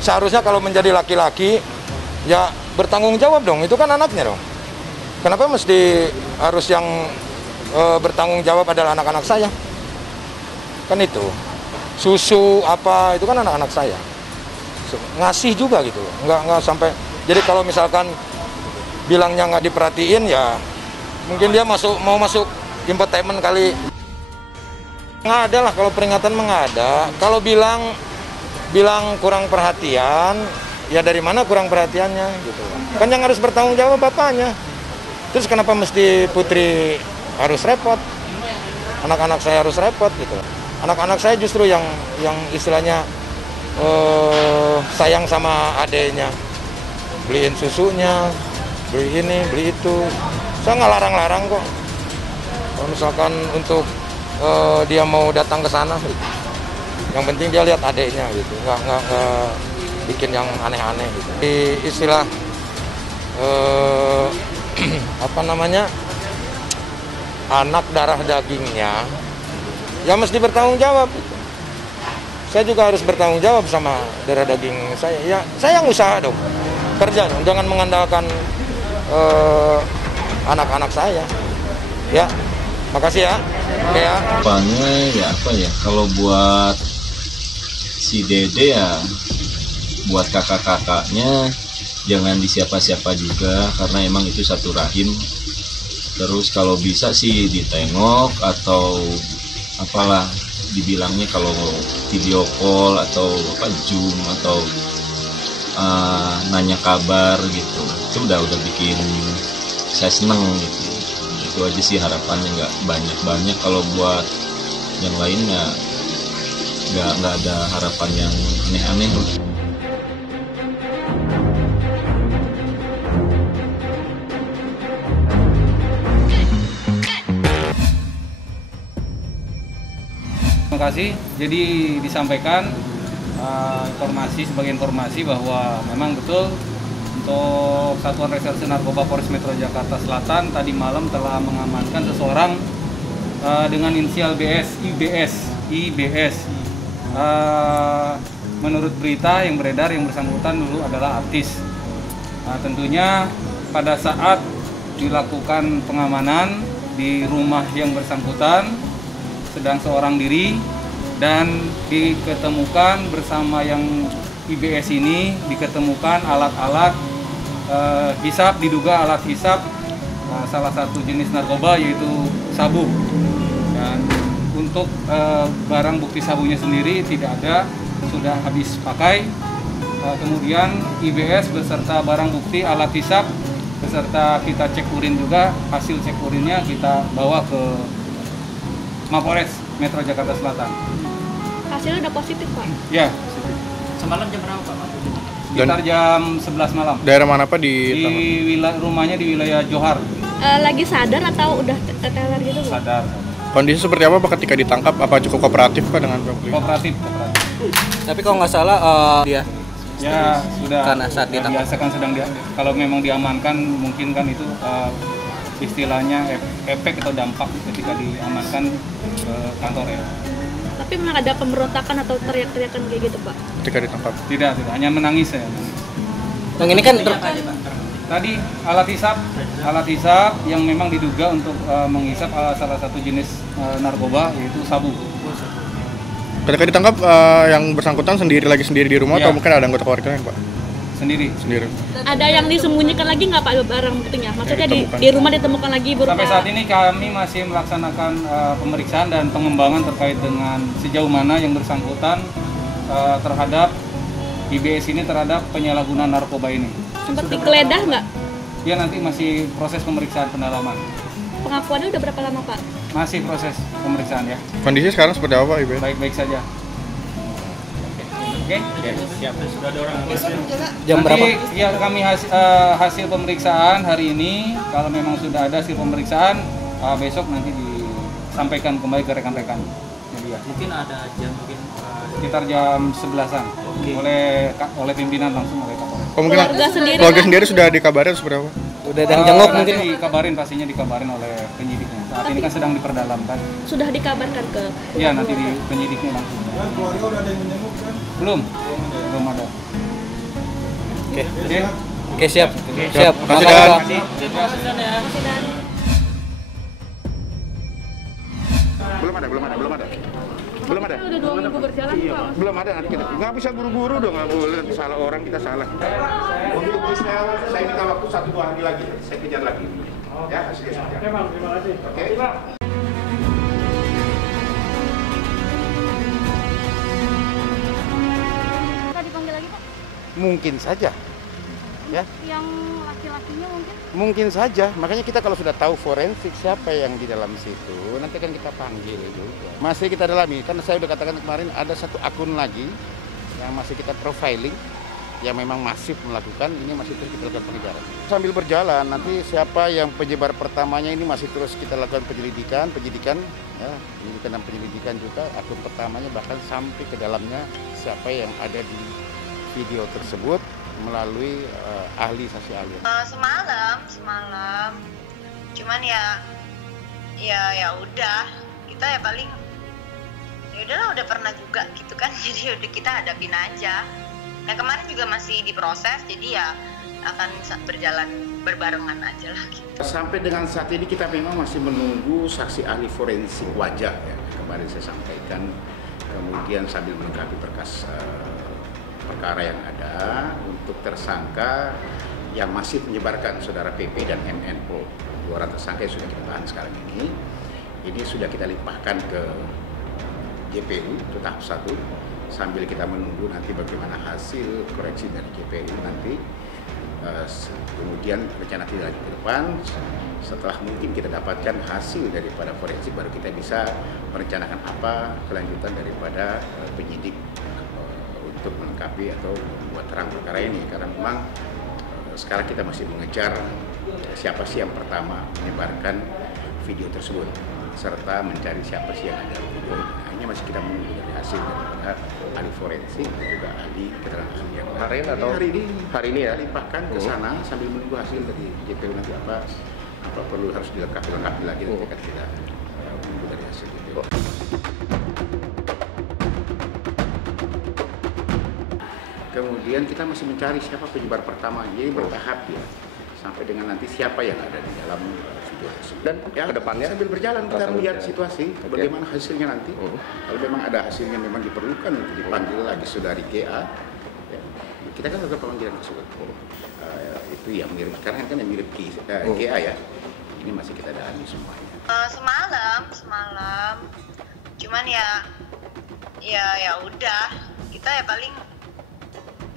Seharusnya kalau menjadi laki-laki, ya bertanggung jawab dong, itu kan anaknya dong. Kenapa mesti harus yang bertanggung jawab adalah anak-anak saya? Kan itu, susu apa, itu kan anak-anak saya. Ngasih juga gitu, nggak sampai, jadi kalau misalkan bilangnya nggak diperhatiin, ya mungkin dia mau masuk infotainment kali. Nggak ada lah, kalau peringatan mah nggak ada. Kalau bilang kurang perhatian, ya dari mana kurang perhatiannya gitu. Kan yang harus bertanggung jawab bapaknya. Terus kenapa mesti Putri harus repot? Anak-anak saya harus repot gitu. Anak-anak saya justru yang istilahnya sayang sama adeknya. Beliin susunya, beli ini, beli itu. Saya nggak larang-larang kok. Kalau misalkan untuk dia mau datang ke sana, yang penting dia lihat adeknya gitu, nggak bikin yang aneh-aneh gitu. Di istilah apa namanya, anak darah dagingnya, ya mesti bertanggung jawab. Saya juga harus bertanggung jawab sama darah daging saya. Ya saya yang usaha dong, kerja dong, jangan mengandalkan anak-anak saya. Ya, makasih ya. Oke ya. Apanya ya apa ya? Kalau buat si Dede ya, buat kakak-kakaknya jangan disiapa-siapa juga, karena emang itu satu rahim. Terus kalau bisa sih ditengok atau apalah dibilangnya, kalau video call atau apa Zoom atau nanya kabar gitu, itu udah bikin saya seneng gitu. Itu aja sih harapannya, nggak banyak-banyak. Kalau buat yang lainnya nggak ada harapan yang aneh-aneh. Terima kasih. Jadi disampaikan sebagai informasi bahwa memang betul untuk Satuan Reserse Narkoba Polres Metro Jakarta Selatan tadi malam telah mengamankan seseorang dengan inisial IBS. Menurut berita yang beredar, yang bersangkutan dulu adalah artis. Tentunya pada saat dilakukan pengamanan di rumah yang bersangkutan sedang seorang diri, dan diketemukan bersama yang IBS ini diketemukan alat-alat hisap, diduga alat hisap salah satu jenis narkoba yaitu sabu. Dan untuk barang bukti sabunya sendiri tidak ada, sudah habis pakai. Kemudian IBS beserta barang bukti alat hisap beserta kita cek urin juga, hasil cek urinnya kita bawa ke Mapolres Metro Jakarta Selatan. Hasilnya udah positif, Pak? Ya, positif. Semalam jam berapa, Pak? Sekitar jam 11 malam. Daerah mana, Pak? Di rumahnya di wilayah Johar. Lagi sadar atau udah teler gitu, Pak? Sadar. Kondisi seperti apa, Pak, ketika ditangkap? Apa cukup kooperatif, Pak, dengan polisi? Kooperatif. Tapi kalau nggak salah dia Ya, sudah. Karena saat ditangkap. Biasa kan sedang kalau memang diamankan, mungkin kan itu istilahnya efek atau dampak ketika diamankan ke kantor ya. Tapi memang ada pemberontakan atau teriak-teriakan kayak gitu, Pak? Ketika ditangkap? Tidak, hanya menangis ya. Yang ini kan tadi alat hisap yang memang diduga untuk menghisap salah satu jenis narkoba yaitu sabu. Ketika ditangkap yang bersangkutan sendiri di rumah, ya, atau mungkin ada anggota keluarga yang, Pak? Sendiri. Ada yang disembunyikan lagi nggak, Pak, barang buktinya? Maksudnya di rumah ditemukan lagi berupa... Sampai saat ini kami masih melaksanakan pemeriksaan dan pengembangan terkait dengan sejauh mana yang bersangkutan terhadap IBS ini, terhadap penyalahgunaan narkoba ini. Sempat digeledah nggak? Ya, nanti masih proses pemeriksaan pendalaman. Pengakuannya udah berapa lama, Pak? Masih proses pemeriksaan ya. Kondisi sekarang seperti apa, Ibu? Baik-baik saja. Oke, siap. Sudah ada orang. jam berapa? Ya, kami hasil pemeriksaan hari ini, kalau memang sudah ada hasil pemeriksaan, besok nanti disampaikan kembali ke rekan-rekan. miliknya dia. Mungkin ada jam Sekitar jam 11-an oleh pimpinan langsung oleh Kapolres. Kemungkinan keluarga sendiri sudah dikabarin seperti apa? udah dan jenguk Nanti mungkin. dikabarin, pastinya dikabarin oleh penyidiknya. Saat ini kan sedang diperdalam kan. Sudah dikabarkan ke Iya, nanti di penyidiknya langsung. Keluarga udah ada yang menjenguk kan? Belum ada. Oke. Oke. Oke, siap. Siap. Makasih, Makasih, Dan. Pak. Belum ada. udah 2 minggu berjalan Pak. Belum ada, nanti kita nggak bisa buru-buru dong, nggak boleh nanti salah orang, kita salah. Untuk saya minta waktu 1-2 hari lagi, saya kejar lagi. Ya, hasilnya seperti apa. Oke, terima kasih. Oke. Kita dipanggil lagi Pak? Mungkin saja, ya. Yang laki-lakinya mungkin? Mungkin saja. Makanya kita kalau sudah tahu forensik siapa yang di dalam situ, nanti akan kita panggil itu. Masih kita dalami, kan saya sudah katakan kemarin ada satu akun lagi yang masih kita profiling, yang memang masif melakukan, ini masih terus kita lakukan pengejaran. Sambil berjalan, nanti siapa yang penyebar pertamanya ini masih terus kita lakukan penyidikan, ya, penyidikan dan penyelidikan juga. Akun pertamanya bahkan sampai ke dalamnya siapa yang ada di video tersebut melalui saksi ahli. Semalam. Cuman ya udah, kita ya paling ya udahlah, udah pernah juga gitu kan. Jadi udah kita hadapin aja. Nah, kemarin juga masih diproses, jadi ya akan berjalan berbarengan aja lah gitu. Sampai dengan saat ini kita memang masih menunggu saksi ahli forensik wajah ya. Kemarin saya sampaikan, kemudian sambil melengkapi berkas perkara yang ada untuk tersangka yang masih menyebarkan saudara PP dan MNO. 2 orang tersangka yang sudah kita tahan sekarang ini sudah kita limpahkan ke JPU ke tahap 1 sambil kita menunggu nanti bagaimana hasil koreksi dari JPU nanti. Kemudian rencana tidak lanjut ke depan, setelah mungkin kita dapatkan hasil daripada forensik baru kita bisa merencanakan apa kelanjutan daripada penyidik untuk melengkapi atau membuat terang perkara ini, karena memang sekarang kita masih mengejar siapa sih yang pertama menyebarkan video tersebut serta mencari siapa sih yang ada di video ini. Nah, ini masih kita menunggu dari hasil daripada ahli forensik dan juga ahli keterangan ahli yang lain. Hari ini ya limpahkan ke sana sambil menunggu hasil dari JPU nanti apa perlu harus dilengkapi lagi nanti akan kita menunggu dari hasil JPU. Kemudian kita masih mencari siapa penyebar pertama, jadi bertahap ya, sampai dengan nanti siapa yang ada di dalam video tersebut. Dan ya, ke depannya sambil berjalan kita melihat situasi, bagaimana hasilnya nanti. Kalau memang ada hasilnya memang diperlukan untuk dipanggil lagi saudari GA, ya, kita kan lakukan pemanggilan tersebut. Itu yang mirip, sekarang kan yang mirip GA ya, ini masih kita dalami semuanya. Semalam. Cuman ya udah, kita ya paling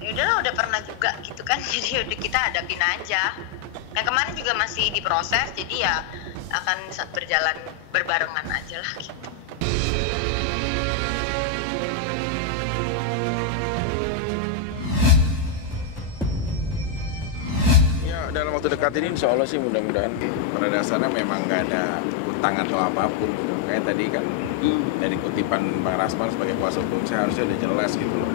ya udahlah, udah pernah juga gitu kan. Jadi udah kita hadapin aja. Nah, kemarin juga masih diproses, jadi ya akan berjalan berbarengan aja lah gitu. Ya, dalam waktu dekat ini insya Allah sih mudah-mudahan. Pada dasarnya memang nggak ada utang atau apapun gitu. Kayak tadi kan dari kutipan Bang Rasman sebagai kuasa hukum saya harusnya udah jelas gitu loh.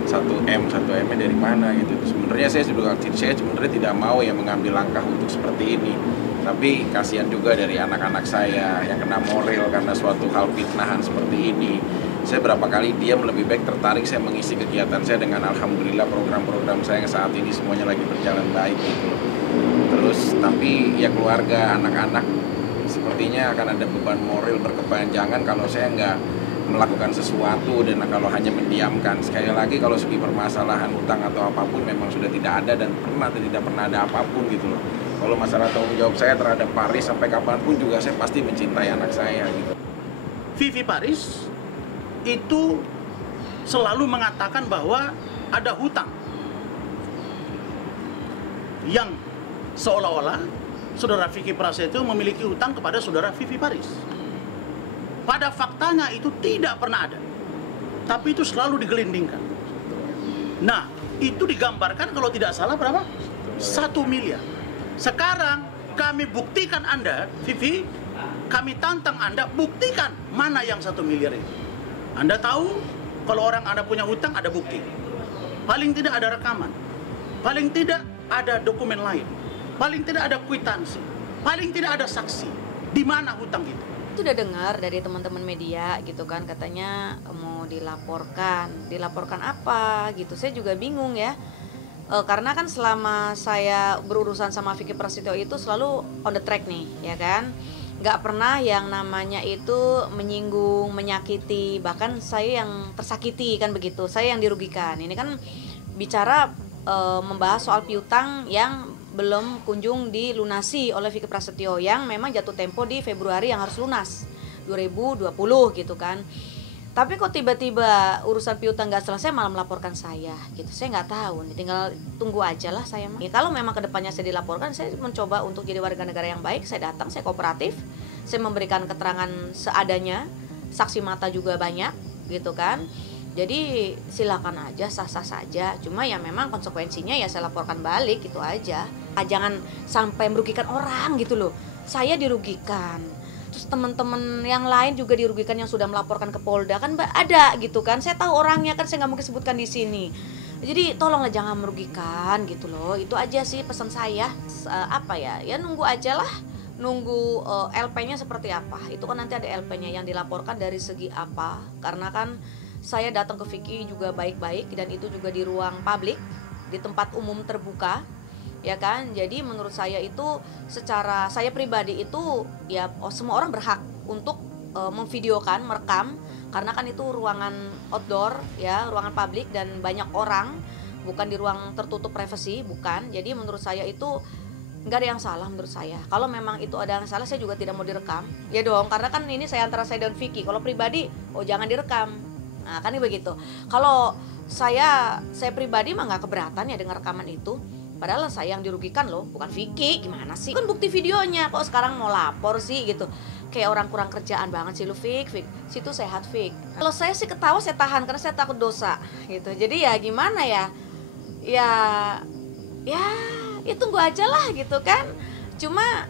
1M-nya dari mana gitu. Sebenarnya saya sebenarnya tidak mau ya mengambil langkah untuk seperti ini. Tapi kasihan juga dari anak-anak saya yang kena moral karena suatu hal fitnahan seperti ini. Saya berapa kali diam, lebih baik tertarik saya mengisi kegiatan saya dengan alhamdulillah program-program saya yang saat ini semuanya lagi berjalan baik gitu. Terus tapi ya keluarga, anak-anak sepertinya akan ada beban moral berkepanjangan kalau saya nggak melakukan sesuatu, dan kalau hanya mendiamkan. Sekali lagi, kalau segi permasalahan utang atau apapun memang sudah tidak ada dan tidak pernah ada apapun gitu loh. Kalau masalah tanggung jawab saya terhadap Paris sampai kapanpun juga saya pasti mencintai anak saya gitu. Vivi Paris itu selalu mengatakan bahwa ada hutang yang seolah-olah saudara Vicky Prasetyo memiliki hutang kepada saudara Vivi Paris. Pada faktanya itu tidak pernah ada, tapi itu selalu digelindingkan. Nah, itu digambarkan kalau tidak salah berapa? 1 miliar. Sekarang kami buktikan Anda, Vivi, Kami tantang Anda, buktikan mana yang 1 miliar itu. Anda tahu kalau orang Anda punya hutang ada bukti. Paling tidak ada rekaman. Paling tidak ada dokumen lain. Paling tidak ada kwitansi. Paling tidak ada saksi. Di mana hutang itu? Sudah dengar dari teman-teman media gitu kan, katanya mau dilaporkan apa gitu. Saya juga bingung ya, karena kan selama saya berurusan sama Vicky Prasetyo itu selalu on the track nih ya kan, nggak pernah yang namanya itu menyinggung, menyakiti, bahkan saya yang tersakiti kan begitu, saya yang dirugikan. Ini kan bicara membahas soal piutang yang belum kunjung dilunasi oleh Vicky Prasetyo yang memang jatuh tempo di Februari yang harus lunas 2020 gitu kan. Tapi kok tiba-tiba urusan piutang nggak selesai malah melaporkan saya gitu. Saya nggak tahu nih, tinggal tunggu aja lah saya. Ya, kalau memang kedepannya saya dilaporkan, saya mencoba untuk jadi warga negara yang baik. Saya datang, saya kooperatif, saya memberikan keterangan seadanya, saksi mata juga banyak gitu kan. Jadi silakan aja, sah-sah saja. Cuma ya memang konsekuensinya ya saya laporkan balik gitu aja. Jangan sampai merugikan orang gitu loh. Saya dirugikan. Terus teman-teman yang lain juga dirugikan yang sudah melaporkan ke Polda kan ada gitu kan. Saya tahu orangnya kan, saya nggak mungkin sebutkan di sini. Jadi tolonglah jangan merugikan gitu loh. Itu aja sih pesan saya. Ya nunggu aja lah. Nunggu LP-nya seperti apa. Itu kan nanti ada LP-nya yang dilaporkan dari segi apa. Karena kan saya datang ke Vicky juga baik-baik dan itu juga di ruang publik, di tempat umum terbuka, ya kan. Jadi menurut saya itu secara saya pribadi itu ya semua orang berhak untuk memvideokan, merekam, karena kan itu ruangan outdoor ya, ruangan publik dan banyak orang, bukan di ruang tertutup privasi, bukan. Jadi menurut saya itu nggak ada yang salah menurut saya. Kalau memang itu ada yang salah, saya juga tidak mau direkam, ya dong. Karena kan ini saya antara saya dan Vicky. Kalau pribadi, jangan direkam. Nah kan ini begitu. Kalau saya pribadi mah nggak keberatan ya dengan rekaman itu. Padahal saya yang dirugikan loh, bukan Vicky. Gimana sih? Kan bukti videonya. Kok sekarang mau lapor sih gitu? Kayak orang kurang kerjaan banget sih lu, Vic. Situ sehat, Vic. Kalau saya sih ketawa saya tahan karena saya takut dosa gitu. Jadi ya gimana ya? Ya tunggu aja lah gitu kan. Cuma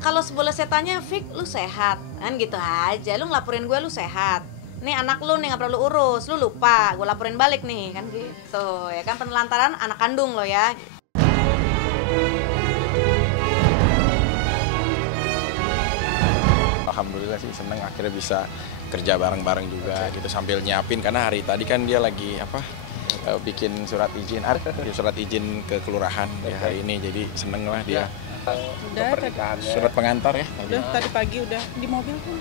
kalau boleh saya tanya, Vic, lu sehat? Kan gitu aja. Lu ngelaporin gue lu sehat. Nih anak lu nih gak perlu urus, lu lupa, gue laporin balik nih, kan gitu. Ya kan, penelantaran anak kandung lo ya. Alhamdulillah sih seneng akhirnya bisa kerja bareng-bareng juga gitu sambil nyiapin, karena hari tadi kan dia lagi bikin surat izin ke kelurahan ya hari ini, jadi seneng lah dia. Udah, surat pengantar ya tadi. Udah tadi pagi udah di mobil kan.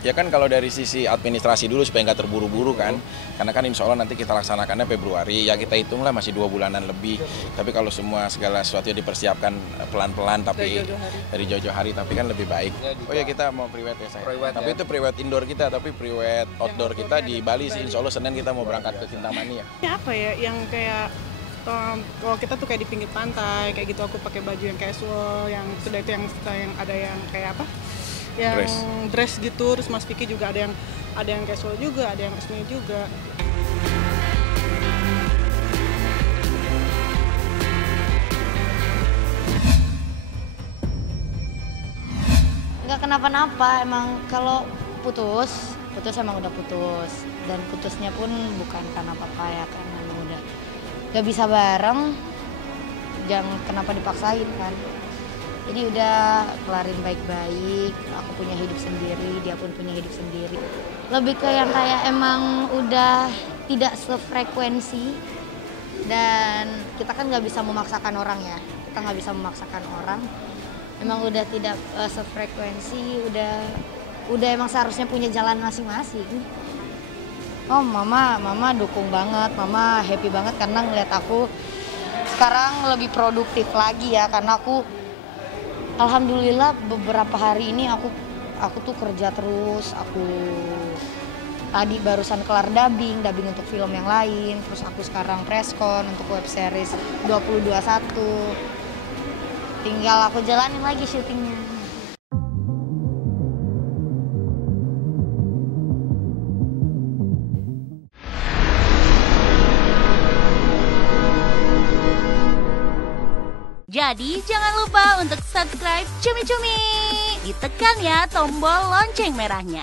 Ya kan kalau dari sisi administrasi dulu supaya nggak terburu-buru kan, karena kan insya Allah nanti kita laksanakannya Februari, ya kita hitunglah masih 2 bulanan lebih. Tapi kalau segala sesuatu dipersiapkan pelan-pelan tapi dari jauh-jauh hari, tapi kan lebih baik. Oh ya kita mau pre-wed ya saya. Tapi itu pre-wed indoor kita, tapi pre-wed outdoor kita di Bali sih. Insya Allah Senin kita mau berangkat ke Kintamani ya. Ya apa ya yang kayak kalau kita tuh kayak di pinggir pantai kayak gitu, aku pakai baju yang casual, yang sudah itu yang ada yang kayak apa? Yang dress gitu. Terus Mas Vicky juga ada yang casual juga, ada yang resmi juga. Nggak kenapa-napa, emang kalau putus emang udah putus, dan putusnya pun bukan karena apa-apa ya, karena emang udah nggak bisa bareng, jangan kenapa dipaksain kan. Jadi udah kelarin baik-baik, aku punya hidup sendiri, dia pun punya hidup sendiri. Lebih ke yang kayak emang udah tidak sefrekuensi, dan kita kan nggak bisa memaksakan orang ya, kita nggak bisa memaksakan orang. Emang udah tidak sefrekuensi, udah emang seharusnya punya jalan masing-masing. Oh mama dukung banget, mama happy banget karena ngeliat aku sekarang lebih produktif lagi ya, karena aku alhamdulillah beberapa hari ini aku tuh kerja terus. Aku tadi barusan kelar dubbing untuk film yang lain, terus aku sekarang preskon untuk web series 2021. Tinggal aku jalanin lagi syutingnya. Jadi jangan lupa untuk subscribe Cumi Cumi. Ditekan ya tombol lonceng merahnya.